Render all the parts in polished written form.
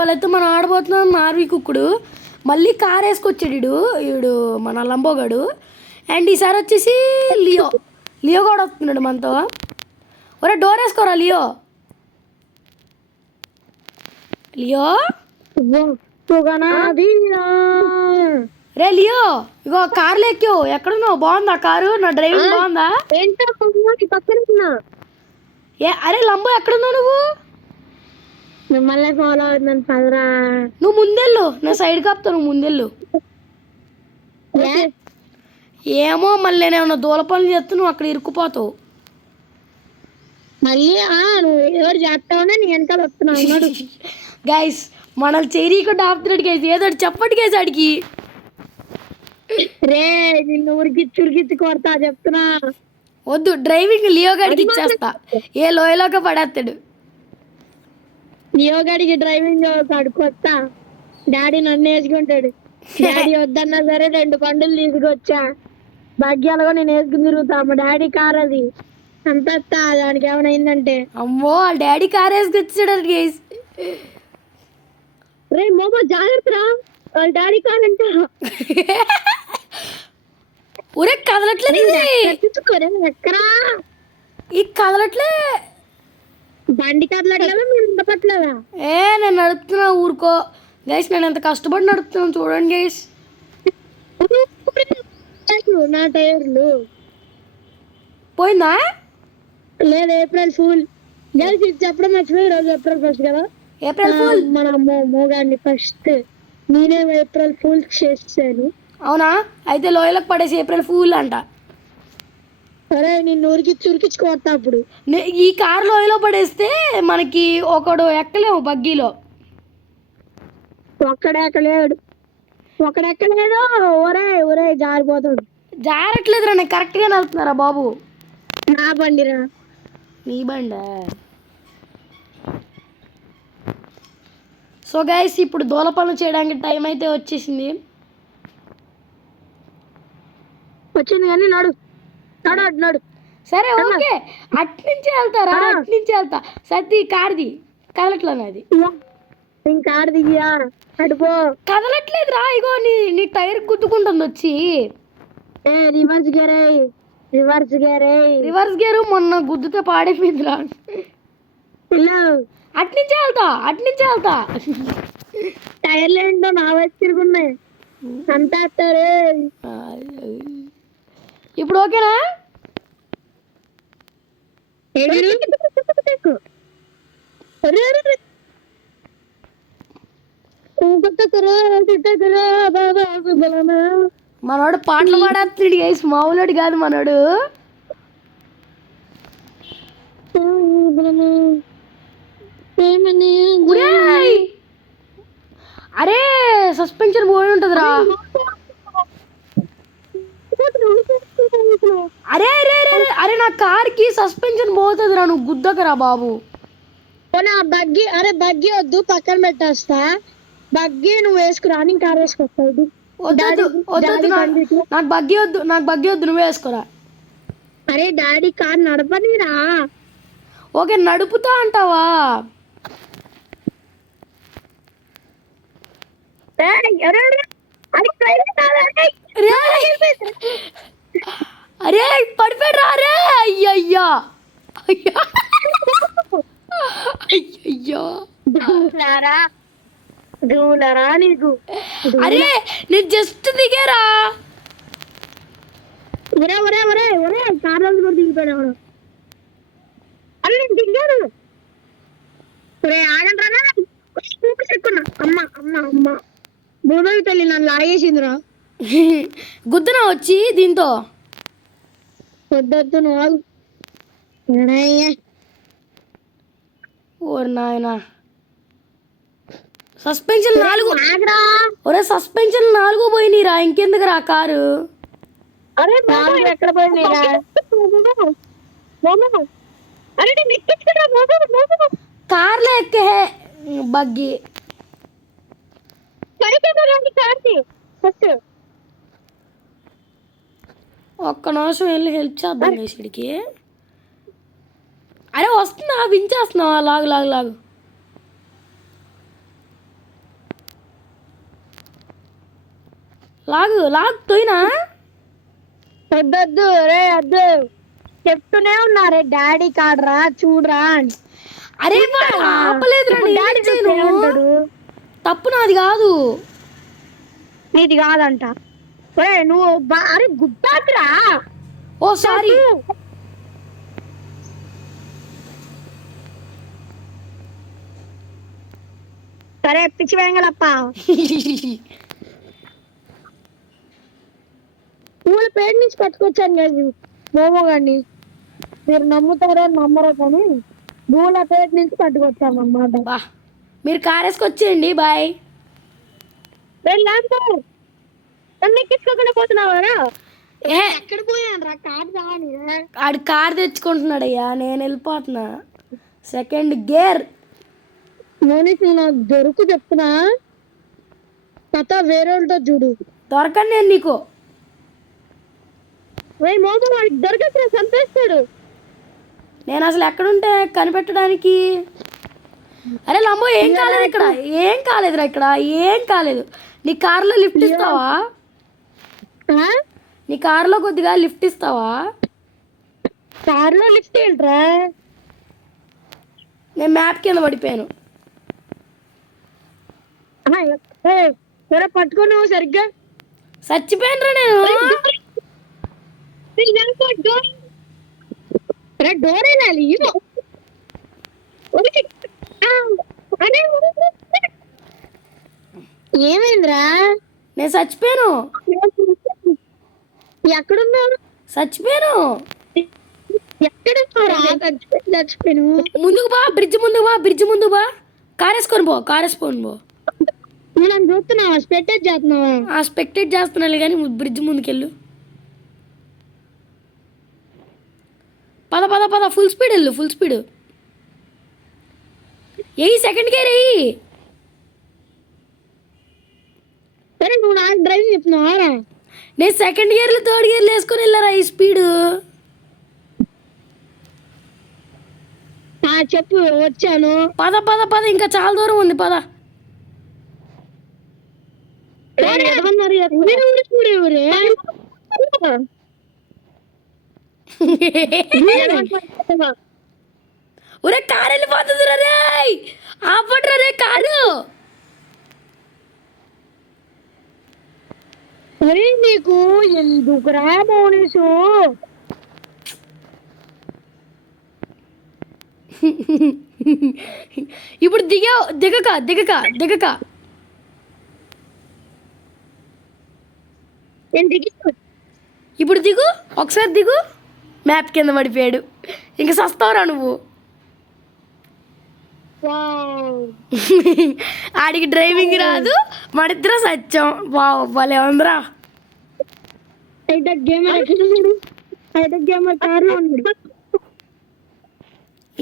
వాళ్ళైతే మనం ఆడబోతున్నాం మార్వి కుక్కుడు మళ్ళీ కార్ వేసుకొచ్చాడు వీడు మన లంబోగాడు. అండ్ ఈసారి వచ్చేసి లియో లియో కూడా వస్తున్నాడు మనతో. ఒరే డోర్ వేసుకోరా లియో. లియో రే లియో ఇగో కార్లో ఎక్కావు. ఎక్కడున్నావు? బాగుందా కారు? నా డ్రైవింగ్ బాగుందా? ఏ అరే లంబో ఎక్కడున్నావు నువ్వు? మిమ్మల్ని ఫాలో అవుతున్నాను పదరా. నువ్వు ముందెళ్ళు, నా సైడ్ కాపుతా. నువ్వు ముందెళ్ళు. ఏమో మళ్ళీ నేనేమన్నా దూల పనులు చేస్తే నువ్వు అక్కడ ఇరుక్కుపోతావు. మళ్ళీ నువ్వు ఎవరు చేస్తావని నీ వెనకాల వస్తున్నావు. గైస్ మనల్ని చేయకుండా ఆపుతున్నాడు గైస్. ఏదో చెప్పండి గైస్ ఆడికి. రే నిన్ను ఉరికిచ్చి కొడతా చెప్తున్నా. వద్దు, డ్రైవింగ్ లియో గాడికి ఇచ్చేస్తా. ఏ లోయలోకి పడేస్తాడు. లియో గాడికి డ్రైవింగ్ చదువుతాడు కొత్త. డాడీ నన్ను వేసుకుంటాడు. డాడీ వద్దన్నా సరే 2 బండులు తీసుకొచ్చా. భాగ్యాలుగా నేను వేసుకుని తిరుగుతా. మా డాడీ కార్ అది అంత దానికి ఏమైనా అయిందంటే. అమ్మో వాళ్ళ డాడీ కార్ వేసుకొచ్చాడు గైస్. రే మోమో జాగ్రత్త, వాళ్ళ డాడీ కార్ అంటారు. ఒరే కదలట్లేదు ఎక్కరా ఈ కదలట్లే. బండి కదలట్లేదా? మీరు ఉండపట్లేదా? నేను నడుపుతున్నా ఊరుకో గైస్. నేను ఎంత కష్టపడి నడుపుతున్నాను చూడండి గైస్. నా టైర్లు పోయిందా? లేదు ఏప్రిల్ ఫూల్. గైస్ ఇది చెప్పడం మర్చిపోయి. రోజు ఏప్రిల్ ఫస్ట్ కదా. ఏప్రిల్ ఫూల్ మన మోగాన్ని ఫస్ట్ నేనే ఏప్రిల్ ఫూల్ చేసాను. అవునా? అయితే లోయలకు పడేసి ఏప్రిల్ ఫూల్ అంట. సరే నేను ఉరికిచ్చి కొడతా. అప్పుడు ఈ కార్ లోయలో పడేస్తే మనకి ఒకడు ఎక్కలేము బగ్గీలో. ఒక్కడెక్కలేడు. ఒరే జారిపోతాడు. జారట్లేదురా, నేను కరెక్ట్గా నడుపుతున్నారా బాబు. నా బండిరా. నీ బండ. సో గైస్ ఇప్పుడు దూల పనులు చేయడానికి టైం అయితే వచ్చేసింది. వచ్చింది కానీ నడు. సరే ఓకే, అట్నుంచి వెళ్తారా? అట్నుంచి వెళ్తా. సత్తి కార్ది కదలట్లేదు. అది కార్ దియ్యా అడుపో. కదలట్లేదు రా. ఇగో నీ టైర్ గుద్దుకుంటుంది వచ్చి. రివర్స్ గేర్ మొన్న గుద్దుతో పాడైపోయిందిరా. అట్నుంచి వెళ్తా. టైర్లు ఏంటో నా వైపు తిరుగున్నాయి అంతా. ఇప్పుడు ఓకేనా? మనోడు పాటలు పాడేస్తున్నాడు గైస్. మామూలుడు కాదు మనోడు. అరే సస్పెన్షన్ పోయి ఉంటదిరా. అరే అరే అరే అరే నా కార్ కి సస్పెన్షన్ పోతుందిరా. నువ్వు గుద్దకరా బాబు. బగ్గి వద్దు, పక్కన పెట్టేస్తా. బగ్గి నువ్వు వేసుకురా. నేను కార్ వేసుకొస్తావు. నాకు బగ్గి వద్దు, నువ్వే వేసుకోరా. అరే డాడీ కార్ నడపనిరా. ఓకే నడుపుతా అంటావా? అరే పడిపోయాడు రా. అరే అయ్యయ్యా దూలరా నీకు. అరే నేను జస్ట్ దిగారా. ఒరే కార్ కూడా దిగిపోయాడు. అరే నేను దిగాను. ఆగండ్రా. చెక్కున్నా. అమ్మ భూమి తల్లి నన్ను లాగేసిందిరా. గుద్దునా వచ్చి దీంతో. వద్దొద్దు నువ్వు. ఓ నాయనా సస్పెన్షన్ 4. ఒరే సస్పెన్షన్ 4 పోయినీరా. ఇంకెందుకు రా కారు? అరే ఎక్కడ పోయినీరా? కార్లో ఎక్కే బగ్గి. ఒక్క నిమిషం వెళ్ళి హెల్ప్ చేద్దాం వేసిడికి. అరే వస్తున్నా, వించేస్తున్నావా? లాగు. లాగు లాగు తోయినా వద్దొద్దు రే వద్దు చెప్తూనే ఉన్నారే డాడీ కాడరా చూడరా అని. అరే వాడు ఆపలేదురా, ఇప్పుడు నేనేం డాడీ చేయను? ఏమంటాడు? తప్పు నాది కాదు. నీది కాదంట. ఒరే నువ్వు అరే గుద్దాకురా. ఓ సారీ. సరే పిచ్చి వేంగలప్ప పూల పేరు నుంచి పట్టుకొచ్చాను లేదు మోమో గాని. మీరు నమ్ముతారో నమ్మరో కానీ పూల పేరు నుంచి పట్టుకొచ్చాను అన్నమాట. బా మీరు కారేసుకొచ్చేయండి. బాయ్. నన్ను ఎక్కించుకోకుండా పోతున్నావారా? ఏ ఎక్కడ పోయాను రా కాదు రాని. ఆడు కార్ తెచ్చుకుంటున్నాడయ్యా, నేను వెళ్ళిపోతున్నా. Second gear. మోనిక్ నువ్వు నాకు దొరుకు చెప్తున్నా కథ వేరే వాళ్ళతో చూడు. దొరకండి నేను నీకు. మోమో వాడికి దొరకట్లే చంపేస్తాడు. నేను అసలు ఎక్కడుంటే కనిపెట్టడానికి. అరే లంబో ఏం కాలేదు ఇక్కడ, ఏం కాలేదురా ఇక్కడ, ఏం కాలేదు. నీ కార్లో లిఫ్ట్ ఇస్తావా? నీ కార్లో కొద్దిగా లిఫ్ట్ ఇస్తావా? కార్లో లిఫ్ట్ ఏంట్రా? నేను మ్యాప్ కింద పడిపోయాను. పట్టుకున్నావు సరిగ్గా. చచ్చిపోయానురా నేను. డోర్ వెళ్ళాలి. ఏమైందిరా? నేను చచ్చిపోయాను. ఎక్కడున్నావు? చచ్చిపోయాను. చచ్చిపోయాను. ముందుకు బా, బ్రిడ్జ్ ముందుకు బా, బ్రిడ్జ్ ముందుకు బా. కారేసుకొని పో, కారేసుకొని పో. నన్ను చూస్తున్నావా? స్పెక్టేట్ చేస్తున్నావా? ఆ స్పెక్టేట్ చేస్తున్నాను కానీ బ్రిడ్జ్ ముందుకెళ్ళు. పద పద పద, ఫుల్ స్పీడ్ వెళ్ళు, ఫుల్ స్పీడ్. ఎయ్యి, సెకండ్ గేర్ ఎయ్యి. సరే నువ్వు నాకు డ్రైవింగ్ చెప్తున్నావా? నేను సెకండ్ గేర్లు థర్డ్ గేర్లు వేసుకొని వెళ్ళారా ఈ స్పీడ్. చెప్పు వచ్చాను. పద పద పద, ఇంకా చాలా దూరం ఉంది, పద. ఒరే కారు వెళ్ళిపోతుంది రే, ఆపట్రా రే కారు. అరే నీకు ఎందుకురా మోనీసు? ఇప్పుడు దిగక దిగక దిగక. ఇప్పుడు దిగు, ఒకసారి దిగు. మ్యాప్ కింద పడిపోయాడు. ఇంక సస్తావురా నువ్వు. ఆడికి డ్రైవింగ్ రాదు, మనిద్దరం సత్యం. వావ్ భలే ఉందిరా.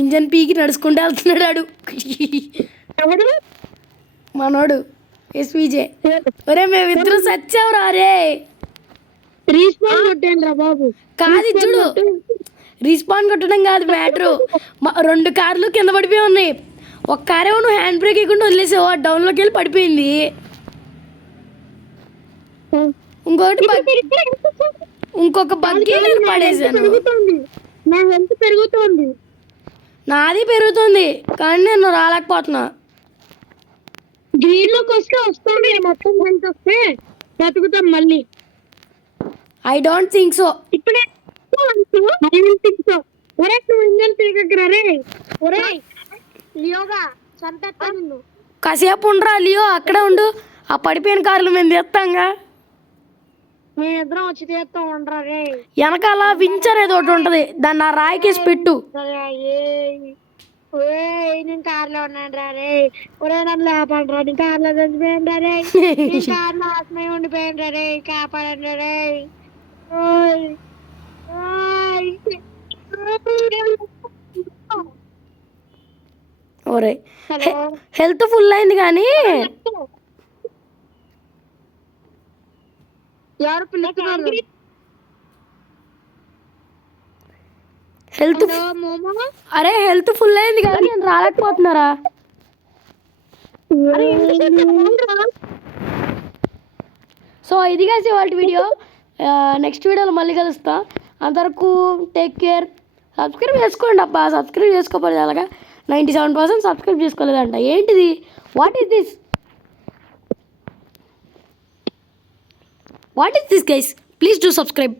ఇంజన్ పీకి నడుచుకుంటూ వెళ్తున్నాడు ఆడు. మనోడు ఎస్విజే. ఒరే మేమిద్దరం సచ్చావురా రే. రీస్పాన్ కొట్టండి రా బాబు. కాదు చూడు, రీస్పాన్ కొట్టడం కాదు మ్యాటరు. 2 కార్లు కింద పడిపోయి ఉన్నాయి. ఒక కారేమో నువ్వు హ్యాండ్ బ్రేక్ ఇవ్వకుండా వదిలేసావు, డౌన్లోకి వెళ్ళి పడిపోయింది. ఇంకొక బగ్గి నేను పడేసాను. నా హెల్త్ పెరుగుతోంది. నాది పెరుగుతుంది కానీ నేను రాలేకపోతున్నా. గ్రీన్ లోకి వస్తుంది మొత్తం. హెల్త్ వస్తే బతుకుతాం మళ్ళీ. I don't think so. ఇప్పుడే ఒరే నువ్వు ఇంజన్ పీకరా రే. ఒరే లియోగా చంపేస్తా నిన్ను. కాసేపు ఉండరా లియో, అక్కడే ఉండు. ఆ పడిపోయిన కార్లు మేము తీస్తాంగా. మేమిద్దరం వచ్చి తీస్తాం ఉండరా రే. వెనకాల వించ్ అనేది ఒకటి ఉంటది, దాన్ని ఆ రాయికేసి పెట్టు. నేను కార్లో ఉన్నాను రా రే. ఒరే నన్ను లేపండి రా. నేను కార్లో చచ్చిపోయాను రా రే. కార్లో ఆత్మీయ ఉండిపోయాను రా రే. కాపాడండి రే. ఒరే హెల్త్ ఫుల్ అయింది కానీ ఎవరు పిలుస్తున్నారు? హెల్త్ అరే హెల్త్ ఫుల్ అయింది కానీ నేను రాలేకపోతున్నారా. సో సో ఇది కాసి వాళ్ళ వీడియో. నెక్స్ట్ వీడియోలో మళ్ళీ కలుస్తా. అంతవరకు టేక్ కేర్. సబ్స్క్రైబ్ చేసుకోండి అబ్బా. సబ్స్క్రైబ్ చేసుకోకపోతే అలాగా 97% సబ్స్క్రైబ్ చేసుకోలేదంట. ఏంటిది? What is this? What is this guys? Please do subscribe.